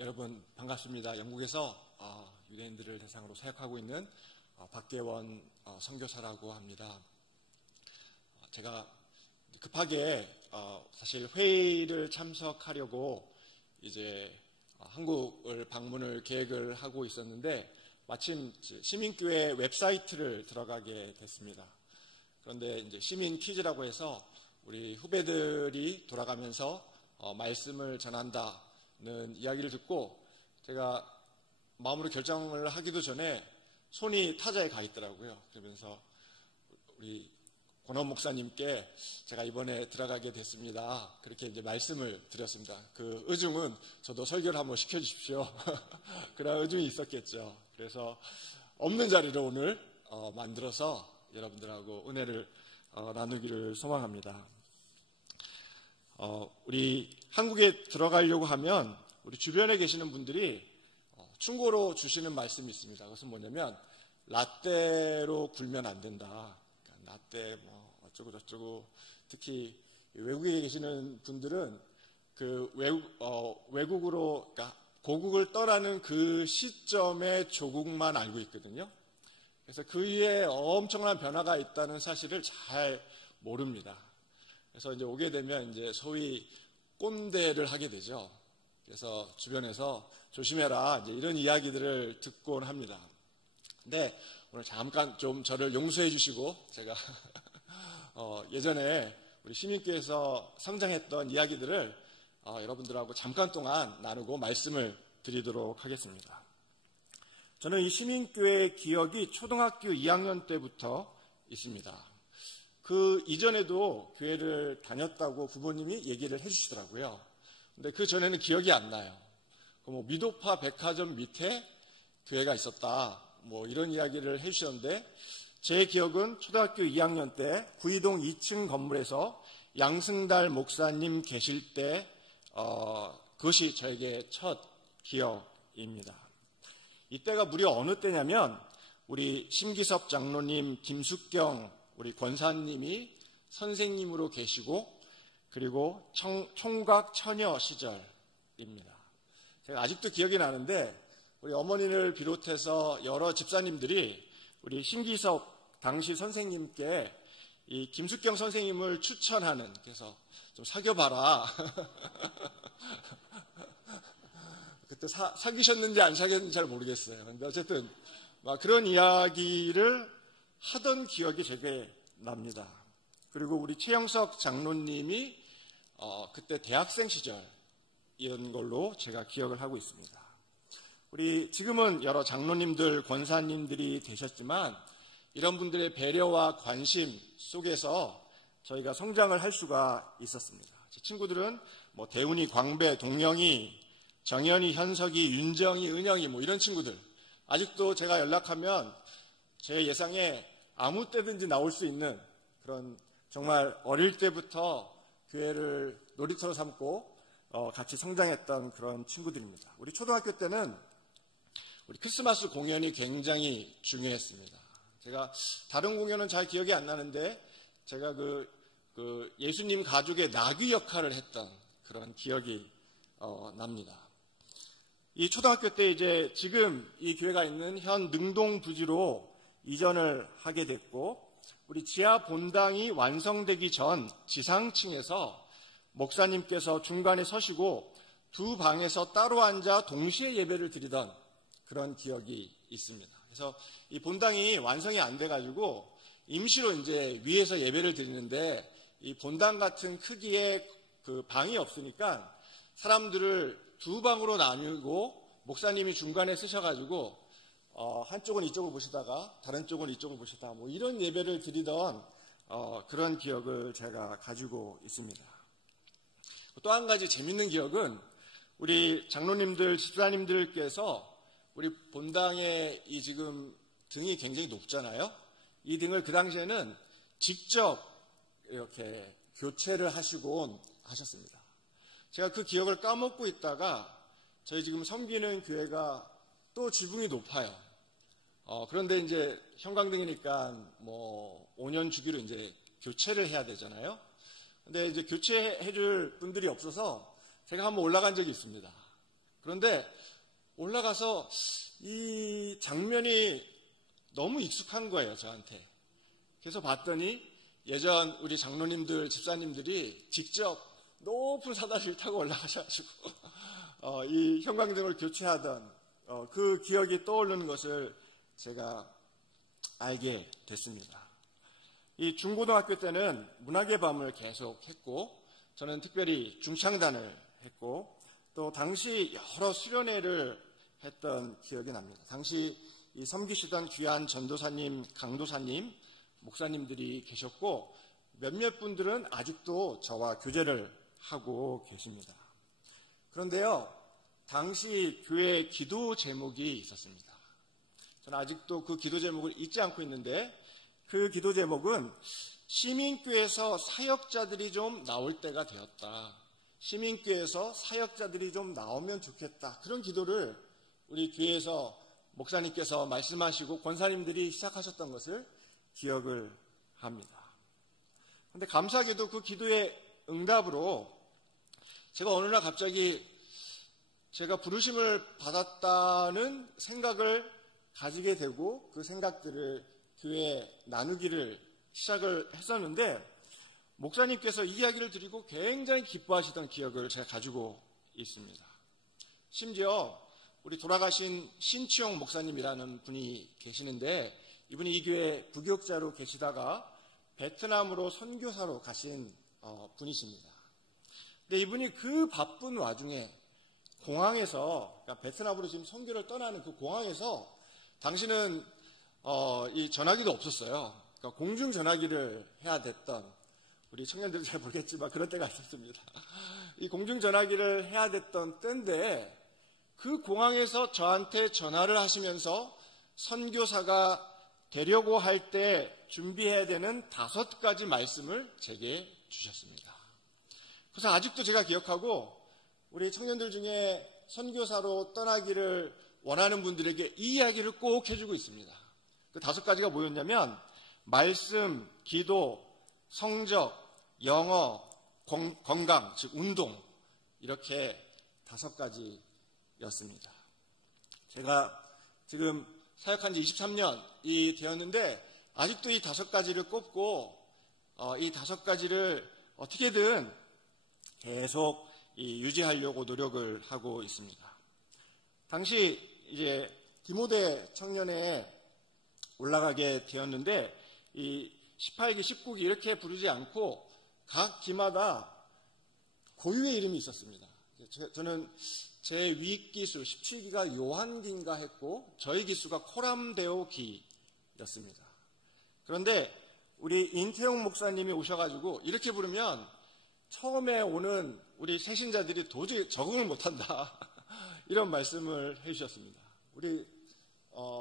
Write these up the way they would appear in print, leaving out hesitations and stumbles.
여러분 반갑습니다. 영국에서 유대인들을 대상으로 사역하고 있는 박대원 선교사라고 합니다. 제가 급하게 사실 회의를 참석하려고 이제 한국을 방문을 계획을 하고 있었는데 마침 시민교회 웹사이트를 들어가게 됐습니다. 그런데 이제 시민 퀴즈라고 해서 우리 후배들이 돌아가면서 말씀을 전한다는 이야기를 듣고 제가 마음으로 결정을 하기도 전에 손이 타자에 가 있더라고요. 그러면서 우리 권원 목사님께 제가 이번에 들어가게 됐습니다. 그렇게 이제 말씀을 드렸습니다. 그 의중은 저도 설교를 한번 시켜주십시오. 그런 의중이 있었겠죠. 그래서 없는 자리를 오늘 만들어서 여러분들하고 은혜를 나누기를 소망합니다. 우리 한국에 들어가려고 하면 우리 주변에 계시는 분들이 충고로 주시는 말씀이 있습니다. 그것은 뭐냐면 라떼로 굴면 안 된다. 그러니까 라떼 뭐 어쩌고 저쩌고. 특히 외국에 계시는 분들은 그 외국으로 그러니까 고국을 떠나는 그 시점에 조국만 알고 있거든요. 그래서 그 위에 엄청난 변화가 있다는 사실을 잘 모릅니다. 그래서 이제 오게 되면 이제 소위 꼰대를 하게 되죠. 그래서 주변에서 조심해라 이제 이런 이야기들을 듣곤 합니다. 근데 오늘 잠깐 좀 저를 용서해 주시고 제가 예전에 우리 시민교회에서 성장했던 이야기들을 여러분들하고 잠깐 동안 나누고 말씀을 드리도록 하겠습니다. 저는 이 시민교회 기억이 초등학교 2학년 때부터 있습니다. 그 이전에도 교회를 다녔다고 부모님이 얘기를 해주시더라고요. 근데 그 전에는 기억이 안 나요. 뭐 미도파 백화점 밑에 교회가 있었다. 뭐 이런 이야기를 해주셨는데 제 기억은 초등학교 2학년 때 구이동 2층 건물에서 양승달 목사님 계실 때 그것이 저에게 첫 기억입니다. 이때가 무려 어느 때냐면 우리 심기섭 장로님, 김숙경 우리 권사님이 선생님으로 계시고 그리고 총각 처녀 시절입니다. 제가 아직도 기억이 나는데 우리 어머니를 비롯해서 여러 집사님들이 우리 심기섭 당시 선생님께 이 김숙경 선생님을 추천하는, 그래서 좀 사귀어봐라. 그때 사귀셨는지 안 사귀었는지 잘 모르겠어요. 근데 어쨌든 막 그런 이야기를 하던 기억이 되게 납니다. 그리고 우리 최영석 장로님이 그때 대학생 시절 이런 걸로 제가 기억을 하고 있습니다. 우리 지금은 여러 장로님들, 권사님들이 되셨지만 이런 분들의 배려와 관심 속에서 저희가 성장을 할 수가 있었습니다. 제 친구들은 뭐 대훈이, 광배, 동영이, 정현이, 현석이, 윤정이, 은영이 뭐 이런 친구들 아직도 제가 연락하면 제 예상에 아무 때든지 나올 수 있는 그런 정말 어릴 때부터 교회를 놀이터로 삼고 같이 성장했던 그런 친구들입니다. 우리 초등학교 때는 우리 크리스마스 공연이 굉장히 중요했습니다. 제가 다른 공연은 잘 기억이 안 나는데 제가 그 예수님 가족의 나귀 역할을 했던 그런 기억이 납니다. 이 초등학교 때 이제 지금 이 교회가 있는 현 능동 부지로 이전을 하게 됐고 우리 지하 본당이 완성되기 전 지상층에서 목사님께서 중간에 서시고 두 방에서 따로 앉아 동시에 예배를 드리던 그런 기억이 있습니다. 그래서 이 본당이 완성이 안 돼가지고 임시로 이제 위에서 예배를 드리는데 이 본당 같은 크기의 그 방이 없으니까 사람들을 두 방으로 나누고 목사님이 중간에 쓰셔가지고 한쪽은 이쪽을 보시다가 다른 쪽은 이쪽을 보시다가 뭐 이런 예배를 드리던 그런 기억을 제가 가지고 있습니다. 또 한 가지 재밌는 기억은 우리 장로님들, 집사님들께서 우리 본당의 이 지금 등이 굉장히 높잖아요. 이 등을 그 당시에는 직접 이렇게 교체를 하시곤 하셨습니다. 제가 그 기억을 까먹고 있다가 저희 지금 섬기는 교회가 또 지붕이 높아요. 그런데 이제 형광등이니까 뭐 5년 주기로 이제 교체를 해야 되잖아요. 근데 이제 교체해줄 분들이 없어서 제가 한번 올라간 적이 있습니다. 그런데 올라가서 이 장면이 너무 익숙한 거예요, 저한테. 그래서 봤더니 예전 우리 장로님들, 집사님들이 직접 높은 사다리를 타고 올라가셔가지고 이 형광등을 교체하던 그 기억이 떠오르는 것을 제가 알게 됐습니다. 이 중고등학교 때는 문학의 밤을 계속 했고, 저는 특별히 중창단을 했고, 또 당시 여러 수련회를 했던 기억이 납니다. 당시 이 섬기시던 귀한 전도사님, 강도사님, 목사님들이 계셨고, 몇몇 분들은 아직도 저와 교제를 하고 계십니다. 그런데요, 당시 교회 기도 제목이 있었습니다. 저는 아직도 그 기도 제목을 잊지 않고 있는데, 그 기도 제목은 시민교회에서 사역자들이 좀 나올 때가 되었다. 시민교회에서 사역자들이 좀 나오면 좋겠다. 그런 기도를 우리 교회에서 목사님께서 말씀하시고 권사님들이 시작하셨던 것을 기억을 합니다. 그런데 감사하게도 그 기도의 응답으로 제가 어느 날 갑자기 제가 부르심을 받았다는 생각을 가지게 되고 그 생각들을 교회에 나누기를 시작을 했었는데, 목사님께서 이 이야기를 드리고 굉장히 기뻐하시던 기억을 제가 가지고 있습니다. 심지어 우리 돌아가신 신치용 목사님이라는 분이 계시는데, 이분이 이 교회 부교육자로 계시다가 베트남으로 선교사로 가신 분이십니다. 근데 이분이 그 바쁜 와중에 공항에서, 그러니까 베트남으로 지금 선교를 떠나는 그 공항에서 당시는 이 전화기도 없었어요. 그러니까 공중 전화기를 해야 됐던, 우리 청년들은 잘 모르겠지만 그런 때가 있었습니다. 이 공중 전화기를 해야 됐던 때인데, 그 공항에서 저한테 전화를 하시면서 선교사가 되려고 할 때 준비해야 되는 5가지 말씀을 제게 주셨습니다. 그래서 아직도 제가 기억하고, 우리 청년들 중에 선교사로 떠나기를 원하는 분들에게 이 이야기를 꼭 해주고 있습니다. 그 5가지가 뭐였냐면, 말씀, 기도, 성적, 영어, 건강, 즉 운동, 이렇게 5가지였습니다. 제가 지금 사역한 지 23년이 되었는데 아직도 이 5가지를 꼽고 이 5가지를 어떻게든 계속 유지하려고 노력을 하고 있습니다. 당시 이제 디모데 청년회에 올라가게 되었는데, 이 18기, 19기 이렇게 부르지 않고 각 기마다 고유의 이름이 있었습니다. 저는 제 윗기수 17기가 요한기인가 했고, 저희 기수가 코람데오기였습니다. 그런데 우리 인태용 목사님이 오셔가지고 이렇게 부르면 처음에 오는 우리 새신자들이 도저히 적응을 못한다. 이런 말씀을 해주셨습니다. 우리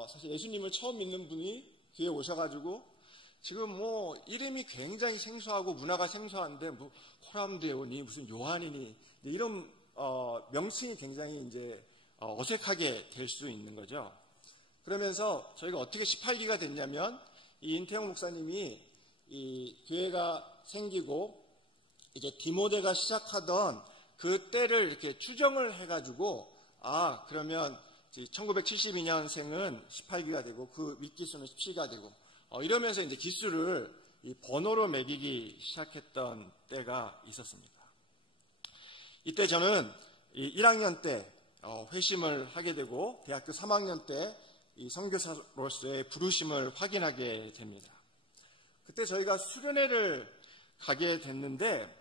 사실 예수님을 처음 믿는 분이 교회에 오셔가지고 지금 뭐 이름이 굉장히 생소하고 문화가 생소한데 뭐 코람데오니 무슨 요한이니 이런 명칭이 굉장히 이제 어색하게 될 수 있는 거죠. 그러면서 저희가 어떻게 18기가 됐냐면, 이 인태용 목사님이 이 교회가 생기고 이제 디모데가 시작하던 그 때를 이렇게 추정을 해가지고, 그러면 1972년생은 18기가 되고 그 윗기수는 17기가 되고 이러면서 이제 기수를 이 번호로 매기기 시작했던 때가 있었습니다. 이때 저는 1학년 때 회심을 하게 되고 대학교 3학년 때 이 선교사로서의 부르심을 확인하게 됩니다. 그때 저희가 수련회를 가게 됐는데,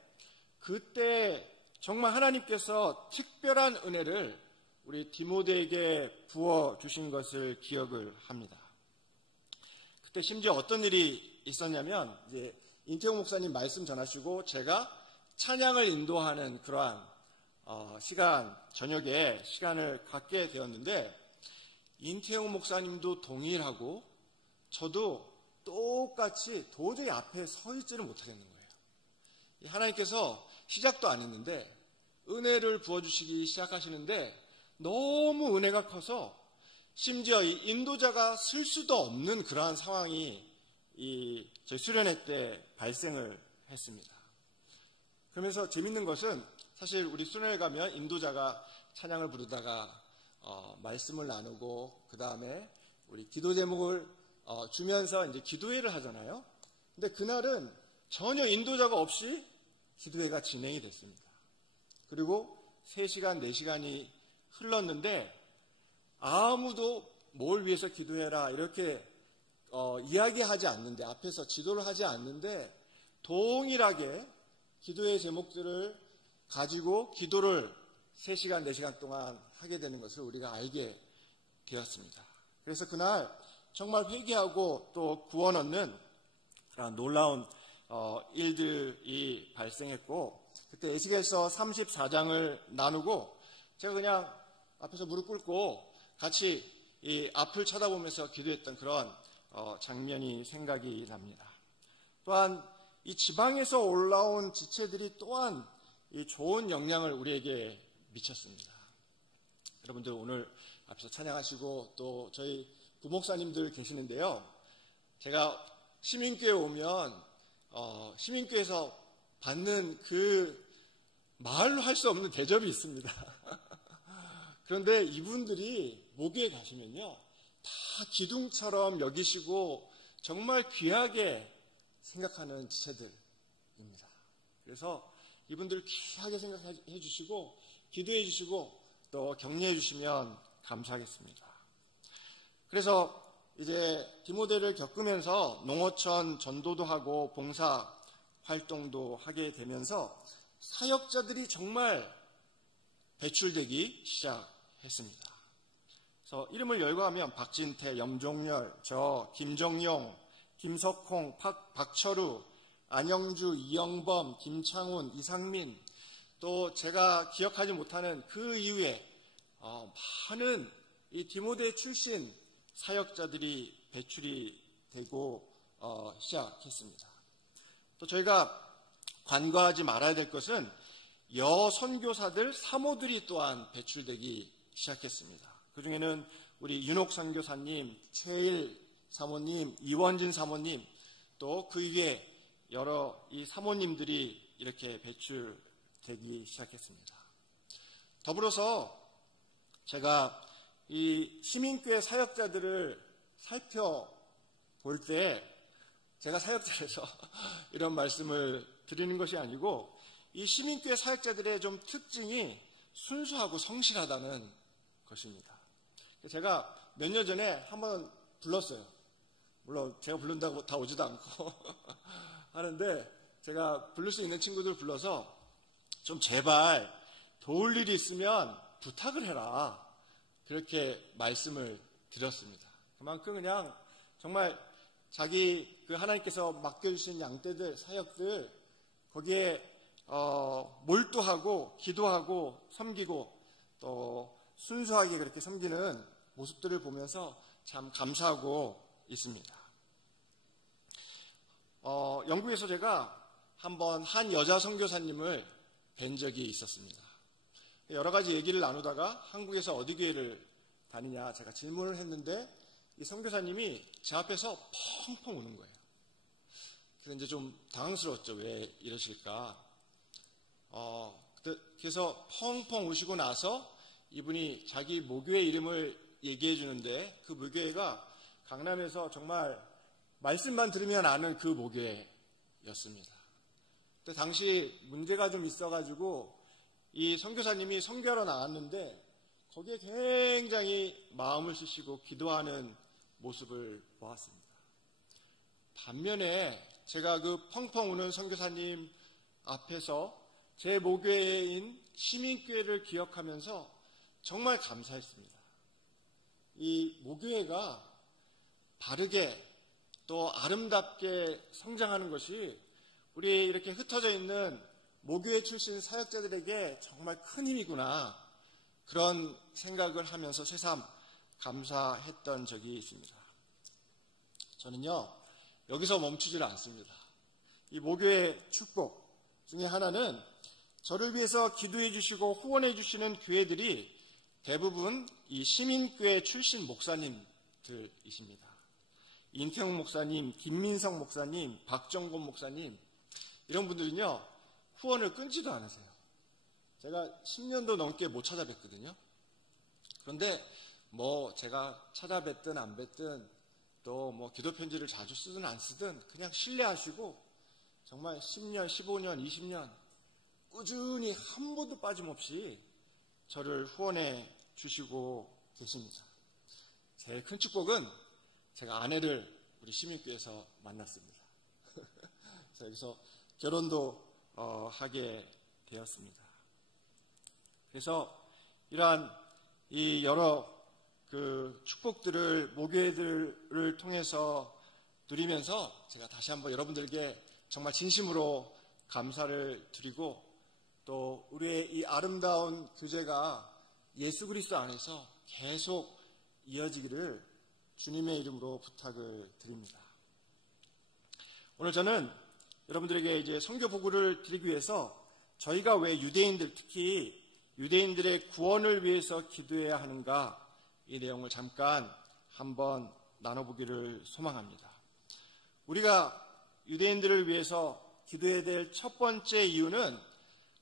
그때 정말 하나님께서 특별한 은혜를 우리 디모데에게 부어주신 것을 기억을 합니다. 그때 심지어 어떤 일이 있었냐면, 이제 인태용 목사님 말씀 전하시고 제가 찬양을 인도하는 그러한 시간, 저녁에 시간을 갖게 되었는데, 인태용 목사님도 동일하고 저도 똑같이 도저히 앞에 서 있지를 못하겠는 거예요. 하나님께서 시작도 안 했는데 은혜를 부어주시기 시작하시는데, 너무 은혜가 커서 심지어 이 인도자가 쓸 수도 없는 그러한 상황이 저희 수련회 때 발생을 했습니다. 그러면서 재밌는 것은 사실 우리 순회에 가면 인도자가 찬양을 부르다가 말씀을 나누고 그 다음에 우리 기도 제목을 주면서 이제 기도회를 하잖아요. 근데 그날은 전혀 인도자가 없이 기도회가 진행이 됐습니다. 그리고 3시간, 4시간이 흘렀는데 아무도 뭘 위해서 기도해라 이렇게 이야기하지 않는데, 앞에서 지도를 하지 않는데 동일하게 기도의 제목들을 가지고 기도를 3시간, 4시간 동안 하게 되는 것을 우리가 알게 되었습니다. 그래서 그날 정말 회개하고 또 구원 얻는 놀라운 일들이 발생했고, 그때 에스겔서 34장을 나누고 제가 그냥 앞에서 무릎 꿇고 같이 이 앞을 쳐다보면서 기도했던 그런 장면이 생각이 납니다. 또한 이 지방에서 올라온 지체들이 또한 이 좋은 영향을 우리에게 미쳤습니다. 여러분들 오늘 앞에서 찬양하시고 또 저희 부목사님들 계시는데요. 제가 시민교회 오면 시민교회에서 받는 그 말로 할 수 없는 대접이 있습니다. 그런데 이분들이 목요에 가시면요, 다 기둥처럼 여기시고 정말 귀하게 생각하는 지체들입니다. 그래서 이분들 귀하게 생각해 주시고 기도해 주시고 또 격려해 주시면 감사하겠습니다. 그래서 이제 디모데를 겪으면서 농어촌 전도도 하고 봉사 활동도 하게 되면서 사역자들이 정말 배출되기 시작했습니다. 그래서 이름을 열거하면 박진태, 염종열, 저 김정용, 김석홍, 박철우, 안영주, 이영범, 김창훈, 이상민, 또 제가 기억하지 못하는 그 이후에 많은 이 디모데 출신 사역자들이 배출이 되고 시작했습니다. 또 저희가 간과하지 말아야 될 것은 여선교사들, 사모들이 또한 배출되기 시작했습니다. 그 중에는 우리 윤옥 선교사님, 최일 사모님, 이원진 사모님, 또 그 위에 여러 이 사모님들이 이렇게 배출되기 시작했습니다. 더불어서 제가 이 시민교회 사역자들을 살펴볼 때, 제가 사역자라서 이런 말씀을 드리는 것이 아니고, 이 시민교회 사역자들의 좀 특징이 순수하고 성실하다는 것입니다. 제가 몇 년 전에 한번 불렀어요. 물론 제가 부른다고 다 오지도 않고 하는데, 제가 부를 수 있는 친구들 불러서 좀 제발 도울 일이 있으면 부탁을 해라, 그렇게 말씀을 드렸습니다. 그만큼 그냥 정말 자기 그 하나님께서 맡겨주신 양떼들, 사역들, 거기에 몰두하고 기도하고 섬기고 또 순수하게 그렇게 섬기는 모습들을 보면서 참 감사하고 있습니다. 영국에서 제가 한번 한 여자 선교사님을 뵌 적이 있었습니다. 여러 가지 얘기를 나누다가 한국에서 어디 교회를 다니냐 제가 질문을 했는데, 이 선교사님이 제 앞에서 펑펑 우는 거예요. 그래서 이제 좀 당황스러웠죠. 왜 이러실까? 그래서 펑펑 우시고 나서 이분이 자기 모교회 이름을 얘기해 주는데, 그 모교회가 강남에서 정말 말씀만 들으면 아는 그 모교회였습니다. 근데 당시 문제가 좀 있어가지고 이 선교사님이 선교하러 나왔는데 거기에 굉장히 마음을 쓰시고 기도하는 모습을 보았습니다. 반면에 제가 그 펑펑 우는 선교사님 앞에서 제 모교회인 시민교회를 기억하면서 정말 감사했습니다. 이 모교회가 바르게 또 아름답게 성장하는 것이 우리 이렇게 흩어져 있는 모교회 출신 사역자들에게 정말 큰 힘이구나, 그런 생각을 하면서 새삼 감사했던 적이 있습니다. 저는요, 여기서 멈추질 않습니다. 이 모교회 축복 중에 하나는 저를 위해서 기도해 주시고 후원해 주시는 교회들이 대부분 이 시민교회 출신 목사님들이십니다. 인태용 목사님, 김민성 목사님, 박정곤 목사님, 이런 분들은요, 후원을 끊지도 않으세요. 제가 10년도 넘게 못 찾아뵀거든요. 그런데 뭐 제가 찾아뵀든 안 뵀든 또 뭐 기도 편지를 자주 쓰든 안 쓰든 그냥 신뢰하시고 정말 10년, 15년, 20년 꾸준히 한 번도 빠짐없이 저를 후원해 주시고 계십니다. 제일 큰 축복은 제가 아내를 우리 시민교회에서 만났습니다. 여기서 결혼도 하게 되었습니다. 그래서 이러한 이 여러 그 축복들을 모교회들을 통해서 누리면서 제가 다시 한번 여러분들께 정말 진심으로 감사를 드리고 또 우리의 이 아름다운 교제가 예수 그리스도 안에서 계속 이어지기를 주님의 이름으로 부탁을 드립니다. 오늘 저는 여러분들에게 이제 선교 보고를 드리기 위해서 저희가 왜 유대인들, 특히 유대인들의 구원을 위해서 기도해야 하는가 이 내용을 잠깐 한번 나눠보기를 소망합니다. 우리가 유대인들을 위해서 기도해야 될 첫 번째 이유는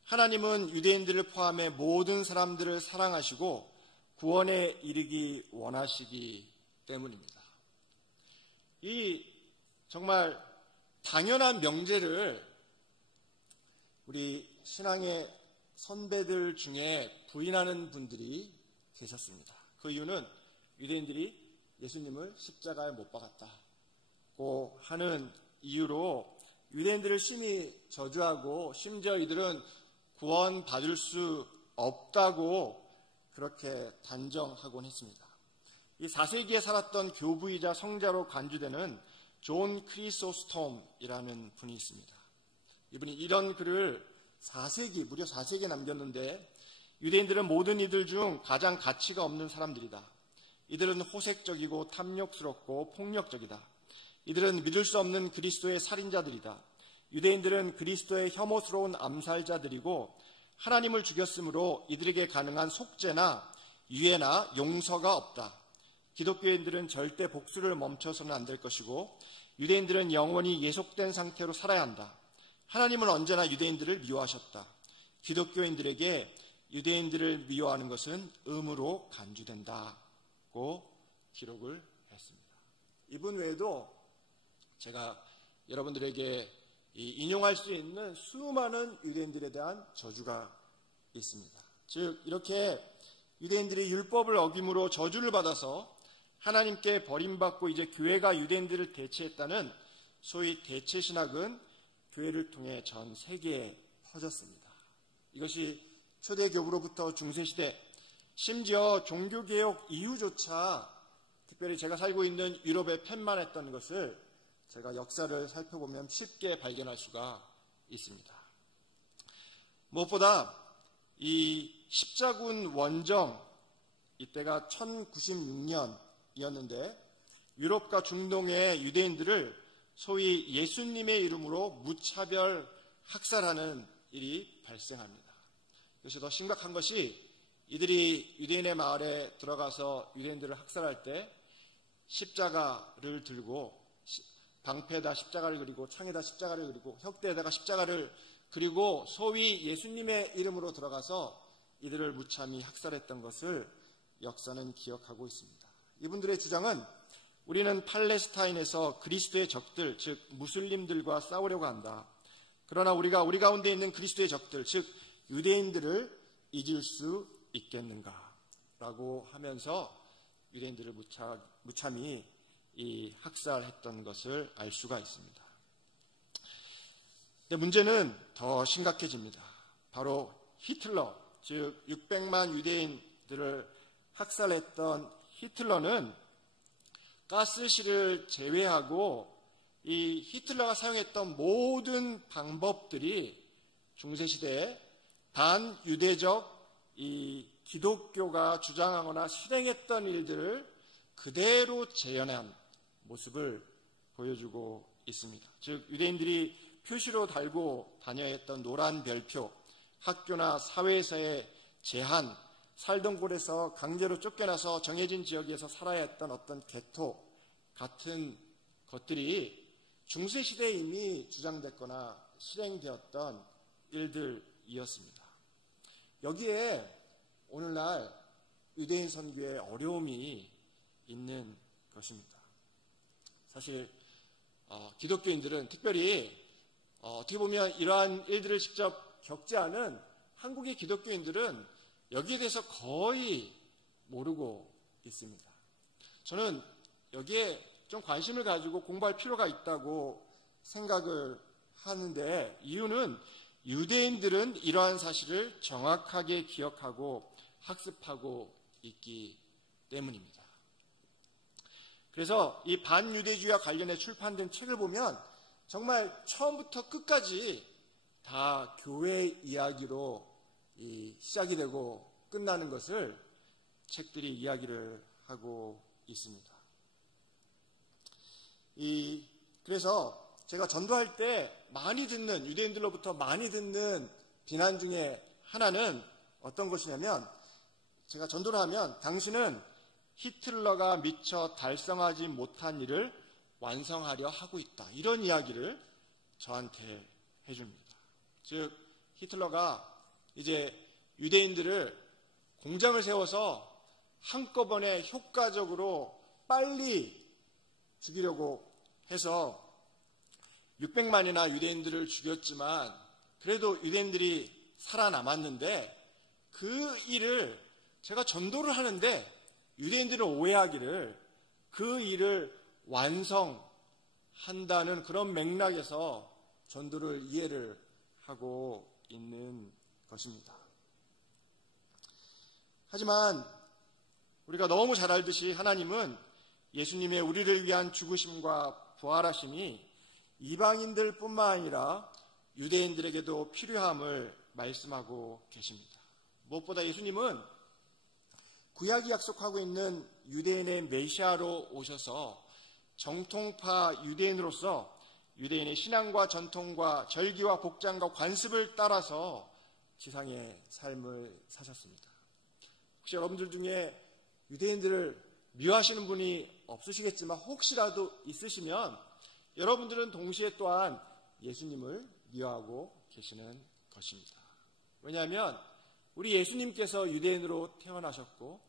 하나님은 유대인들을 포함해 모든 사람들을 사랑하시고 구원에 이르기 원하시기 때문입니다. 이 정말 당연한 명제를 우리 신앙의 선배들 중에 부인하는 분들이 계셨습니다. 그 이유는 유대인들이 예수님을 십자가에 못 박았다고 하는 이유로 유대인들을 심히 저주하고 심지어 이들은 구원받을 수 없다고 그렇게 단정하곤 했습니다. 이 4세기에 살았던 교부이자 성자로 간주되는 존 크리소스톰이라는 분이 있습니다. 이분이 이런 글을 무려 4세기에 남겼는데 유대인들은 모든 이들 중 가장 가치가 없는 사람들이다. 이들은 호색적이고 탐욕스럽고 폭력적이다. 이들은 믿을 수 없는 그리스도의 살인자들이다. 유대인들은 그리스도의 혐오스러운 암살자들이고 하나님을 죽였으므로 이들에게 가능한 속죄나 유예나 용서가 없다. 기독교인들은 절대 복수를 멈춰서는 안 될 것이고 유대인들은 영원히 예속된 상태로 살아야 한다. 하나님은 언제나 유대인들을 미워하셨다. 기독교인들에게 유대인들을 미워하는 것은 음으로 간주된다고 기록을 했습니다. 이분 외에도 제가 여러분들에게 인용할 수 있는 수많은 유대인들에 대한 저주가 있습니다. 즉 이렇게 유대인들이 율법을 어김으로 저주를 받아서 하나님께 버림받고 이제 교회가 유대인들을 대체했다는 소위 대체신학은 교회를 통해 전 세계에 퍼졌습니다. 이것이 초대교부로부터 중세시대, 심지어 종교개혁 이후조차 특별히 제가 살고 있는 유럽에 팻말했던 것을 제가 역사를 살펴보면 쉽게 발견할 수가 있습니다. 무엇보다 이 십자군 원정, 이때가 1096년이었는데 유럽과 중동의 유대인들을 소위 예수님의 이름으로 무차별 학살하는 일이 발생합니다. 이것이 더 심각한 것이 이들이 유대인의 마을에 들어가서 유대인들을 학살할 때 십자가를 들고 방패에다 십자가를 그리고 창에다 십자가를 그리고 혁대에다가 십자가를 그리고 소위 예수님의 이름으로 들어가서 이들을 무참히 학살했던 것을 역사는 기억하고 있습니다. 이분들의 주장은 우리는 팔레스타인에서 그리스도의 적들, 즉 무슬림들과 싸우려고 한다. 그러나 우리가 우리 가운데 있는 그리스도의 적들, 즉 유대인들을 잊을 수 있겠는가? 라고 하면서 유대인들을 무참히 이 학살했던 것을 알 수가 있습니다. 근데 문제는 더 심각해집니다. 바로 히틀러, 즉 600만 유대인들을 학살했던 히틀러는 가스실을 제외하고 이 히틀러가 사용했던 모든 방법들이 중세시대에 반유대적 이 기독교가 주장하거나 실행했던 일들을 그대로 재현한 모습을 보여주고 있습니다. 즉 유대인들이 표시로 달고 다녀야 했던 노란 별표, 학교나 사회에서의 제한, 살던 곳에서 강제로 쫓겨나서 정해진 지역에서 살아야 했던 어떤 개토 같은 것들이 중세시대에 이미 주장됐거나 실행되었던 일들이었습니다. 여기에 오늘날 유대인 선교에 어려움이 있는 것입니다. 사실 기독교인들은 특별히 어떻게 보면 이러한 일들을 직접 겪지 않은 한국의 기독교인들은 여기에 대해서 거의 모르고 있습니다. 저는 여기에 좀 관심을 가지고 공부할 필요가 있다고 생각을 하는데, 이유는 유대인들은 이러한 사실을 정확하게 기억하고 학습하고 있기 때문입니다. 그래서 이 반유대주의와 관련해 출판된 책을 보면 정말 처음부터 끝까지 다 교회 이야기로 시작이 되고 끝나는 것을 책들이 이야기를 하고 있습니다. 그래서 제가 전도할 때 유대인들로부터 많이 듣는 비난 중에 하나는 어떤 것이냐면, 제가 전도를 하면 당신은 히틀러가 미처 달성하지 못한 일을 완성하려 하고 있다, 이런 이야기를 저한테 해줍니다. 즉 히틀러가 이제 유대인들을 공장을 세워서 한꺼번에 효과적으로 빨리 죽이려고 해서 600만이나 유대인들을 죽였지만 그래도 유대인들이 살아남았는데, 그 일을 제가 전도를 하는데 유대인들은 오해하기를 그 일을 완성한다는 그런 맥락에서 전도를 이해를 하고 있는 것입니다. 하지만 우리가 너무 잘 알듯이 하나님은 예수님의 우리를 위한 죽으심과 부활하심이 이방인들 뿐만 아니라 유대인들에게도 필요함을 말씀하고 계십니다. 무엇보다 예수님은 구약이 약속하고 있는 유대인의 메시아로 오셔서 정통파 유대인으로서 유대인의 신앙과 전통과 절기와 복장과 관습을 따라서 지상의 삶을 사셨습니다. 혹시 여러분들 중에 유대인들을 미워하시는 분이 없으시겠지만 혹시라도 있으시면 여러분들은 동시에 또한 예수님을 미워하고 계시는 것입니다. 왜냐하면 우리 예수님께서 유대인으로 태어나셨고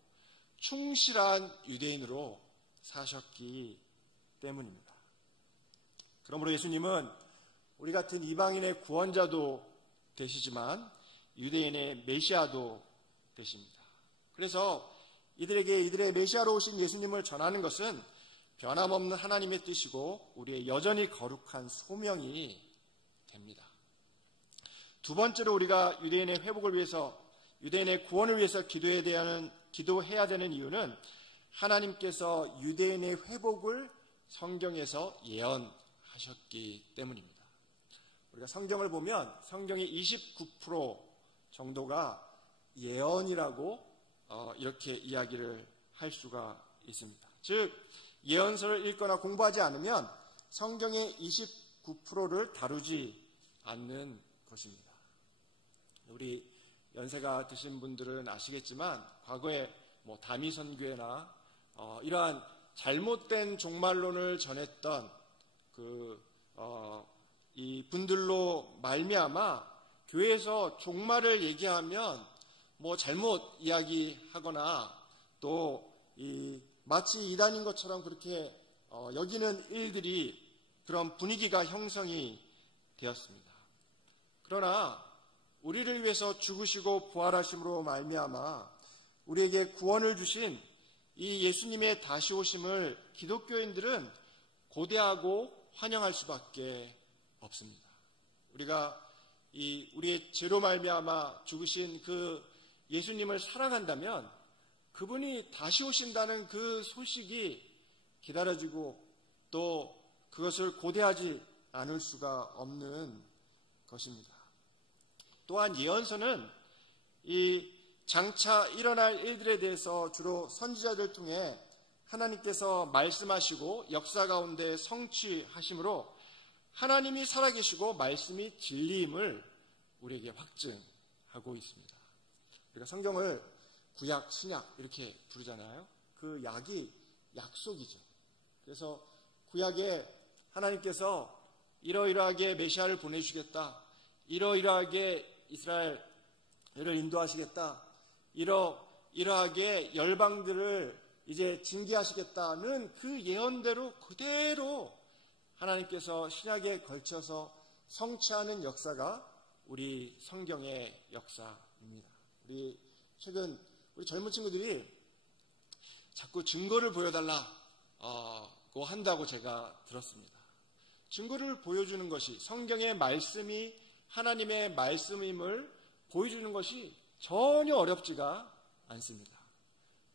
충실한 유대인으로 사셨기 때문입니다. 그러므로 예수님은 우리 같은 이방인의 구원자도 되시지만 유대인의 메시아도 되십니다. 그래서 이들에게 이들의 메시아로 오신 예수님을 전하는 것은 변함없는 하나님의 뜻이고 우리의 여전히 거룩한 소명이 됩니다. 두 번째로 우리가 유대인의 회복을 위해서, 유대인의 구원을 위해서 기도해야 되는 이유는 하나님께서 유대인의 회복을 성경에서 예언하셨기 때문입니다. 우리가 성경을 보면 성경의 29% 정도가 예언이라고 이렇게 이야기를 할 수가 있습니다. 즉 예언서를 읽거나 공부하지 않으면 성경의 29%를 다루지 않는 것입니다. 우리 연세가 드신 분들은 아시겠지만 과거에 다미선교회나 이러한 잘못된 종말론을 전했던 이 분들로 말미암아 교회에서 종말을 얘기하면 잘못 이야기하거나 또 마치 이단인 것처럼 그렇게 여기는 일들이, 그런 분위기가 형성이 되었습니다. 그러나 우리를 위해서 죽으시고 부활하심으로 말미암아 우리에게 구원을 주신 이 예수님의 다시 오심을 기독교인들은 고대하고 환영할 수밖에 없습니다. 우리가 우리의 죄로 말미암아 죽으신 그 예수님을 사랑한다면 그분이 다시 오신다는 그 소식이 기다려지고 또 그것을 고대하지 않을 수가 없는 것입니다. 또한 예언서는 이 장차 일어날 일들에 대해서 주로 선지자들 통해 하나님께서 말씀하시고 역사 가운데 성취하심으로 하나님이 살아계시고 말씀이 진리임을 우리에게 확증하고 있습니다. 우리가 성경을 구약, 신약 이렇게 부르잖아요. 그 약이 약속이죠. 그래서 구약에 하나님께서 이러이러하게 메시아를 보내주시겠다, 이러이러하게 이스라엘 이를 인도하시겠다. 이러하게 열방들을 이제 징계하시겠다는 그 예언대로 그대로 하나님께서 신약에 걸쳐서 성취하는 역사가 우리 성경의 역사입니다. 최근 우리 젊은 친구들이 자꾸 증거를 보여달라고 한다고 제가 들었습니다. 증거를 보여주는 것이, 성경의 말씀이 하나님의 말씀임을 보여주는 것이 전혀 어렵지가 않습니다.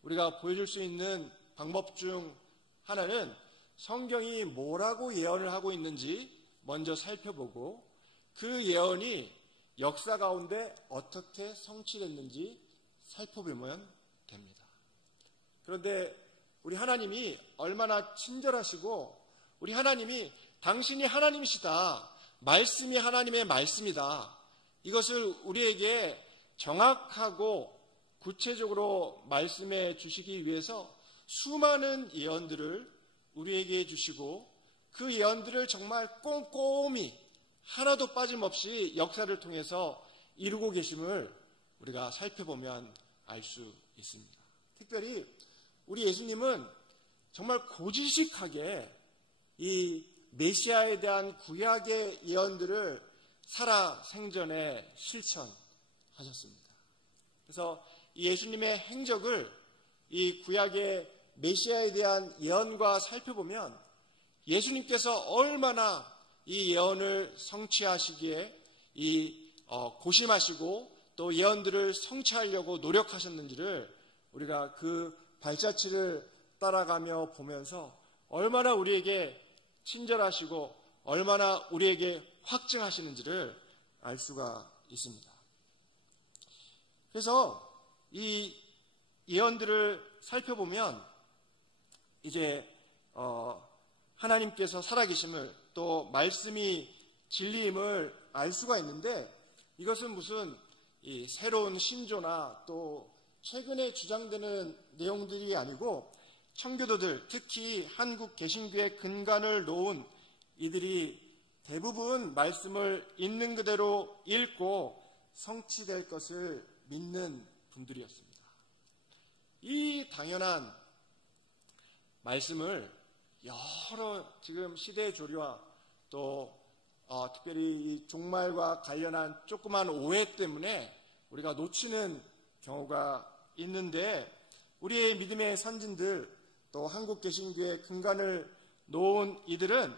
우리가 보여줄 수 있는 방법 중 하나는 성경이 뭐라고 예언을 하고 있는지 먼저 살펴보고 그 예언이 역사 가운데 어떻게 성취됐는지 살펴보면 됩니다. 그런데 우리 하나님이 얼마나 친절하시고, 우리 하나님이 당신이 하나님이시다, 말씀이 하나님의 말씀이다, 이것을 우리에게 정확하고 구체적으로 말씀해 주시기 위해서 수많은 예언들을 우리에게 주시고, 그 예언들을 정말 꼼꼼히 하나도 빠짐없이 역사를 통해서 이루고 계심을 우리가 살펴보면 알 수 있습니다. 특별히 우리 예수님은 정말 고지식하게 이 메시아에 대한 구약의 예언들을 살아 생전에 실천하셨습니다. 그래서 이 예수님의 행적을 이 구약의 메시아에 대한 예언과 살펴보면 예수님께서 얼마나 이 예언을 성취하시기에 고심하시고 또 예언들을 성취하려고 노력하셨는지를 우리가 그 발자취를 따라가며 보면서 얼마나 우리에게 친절하시고 얼마나 우리에게 확증하시는지를 알 수가 있습니다. 그래서 이 예언들을 살펴보면 이제 하나님께서 살아계심을, 또 말씀이 진리임을 알 수가 있는데, 이것은 무슨 이 새로운 신조나 또 최근에 주장되는 내용들이 아니고 청교도들, 특히 한국 개신교의 근간을 놓은 이들이 대부분 말씀을 있는 그대로 읽고 성취될 것을 믿는 분들이었습니다. 이 당연한 말씀을 여러 지금 시대의 조류와 또 특별히 이 종말과 관련한 조그만 오해 때문에 우리가 놓치는 경우가 있는데, 우리의 믿음의 선진들, 또 한국 개신교의 근간을 놓은 이들은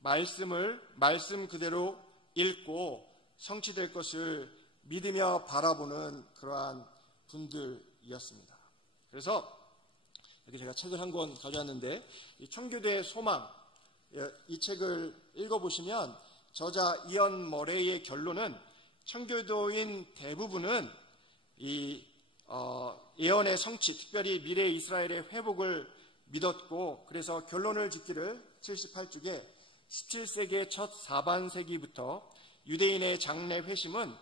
말씀 그대로 읽고 성취될 것을 믿으며 바라보는 그러한 분들이었습니다. 그래서 여기 제가 책을 한 권 가져왔는데, 이 청교도의 소망, 이 책을 읽어보시면 저자 이언 머레이의 결론은 청교도인 대부분은 이 예언의 성취, 특별히 미래 이스라엘의 회복을 믿었고, 그래서 결론을 짓기를 78쪽에 17세기의 첫 사반세기부터 유대인의 장래 회심은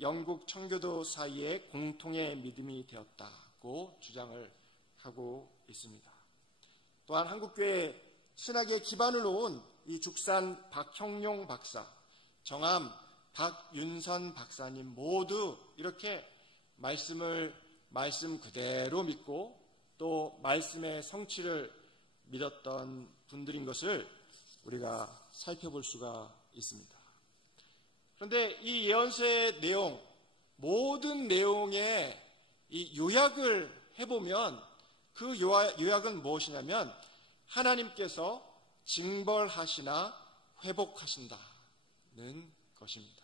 영국 청교도 사이의 공통의 믿음이 되었다고 주장을 하고 있습니다. 또한 한국교회 신학의 기반을 놓은 이 죽산 박형룡 박사, 정암 박윤선 박사님 모두 이렇게 말씀 그대로 믿고 또 말씀의 성취를 믿었던 분들인 것을 우리가 살펴볼 수가 있습니다. 그런데 이 예언서의 내용, 모든 내용의 이 요약을 해보면 그 요약은 무엇이냐면 하나님께서 징벌하시나 회복하신다는 것입니다.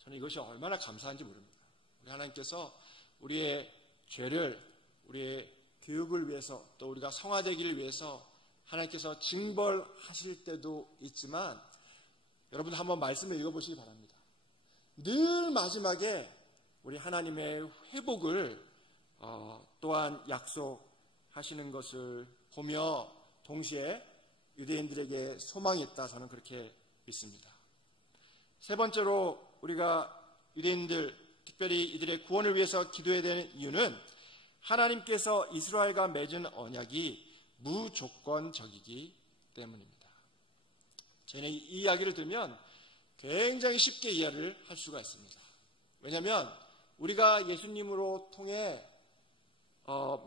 저는 이것이 얼마나 감사한지 모릅니다. 우리 하나님께서 우리의 죄를, 우리의 교육을 위해서, 또 우리가 성화되기를 위해서 하나님께서 징벌하실 때도 있지만, 여러분 한번 말씀을 읽어보시기 바랍니다. 늘 마지막에 우리 하나님의 회복을 또한 약속하시는 것을 보며 동시에 유대인들에게 소망이 있다, 저는 그렇게 믿습니다. 세 번째로 우리가 유대인들, 특별히 이들의 구원을 위해서 기도해야 되는 이유는 하나님께서 이스라엘과 맺은 언약이 무조건적이기 때문입니다. 저희는 이 이야기를 들으면 굉장히 쉽게 이해를 할 수가 있습니다. 왜냐하면 우리가 예수님으로 통해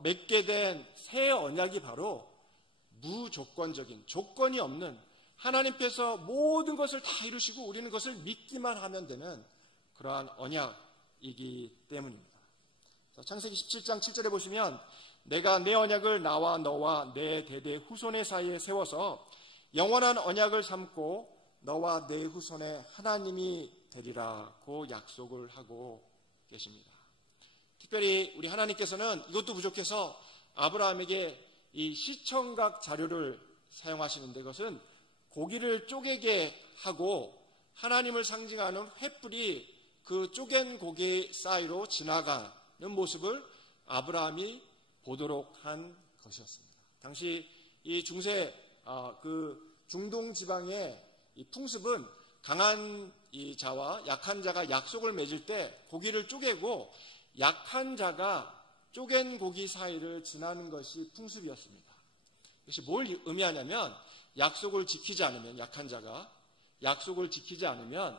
맺게 된 새 언약이 바로 무조건적인, 조건이 없는, 하나님께서 모든 것을 다 이루시고 우리는 그것을 믿기만 하면 되는 그러한 언약이기 때문입니다. 창세기 17장 7절에 보시면 내가 내 언약을 나와 너와 내 대대 후손의 사이에 세워서 영원한 언약을 삼고 너와 내 후손의 하나님이 되리라고 약속을 하고 계십니다. 특별히 우리 하나님께서는 이것도 부족해서 아브라함에게 이 시청각 자료를 사용하시는데, 그것은 고기를 쪼개게 하고 하나님을 상징하는 횃불이 그 쪼갠 고기 사이로 지나가는 모습을 아브라함이 보도록 한 것이었습니다. 당시 이 그 중동 지방의 이 풍습은 강한 이 자와 약한 자가 약속을 맺을 때 고기를 쪼개고 약한 자가 쪼갠 고기 사이를 지나는 것이 풍습이었습니다. 이것이 뭘 의미하냐면, 약속을 지키지 않으면, 약한 자가 약속을 지키지 않으면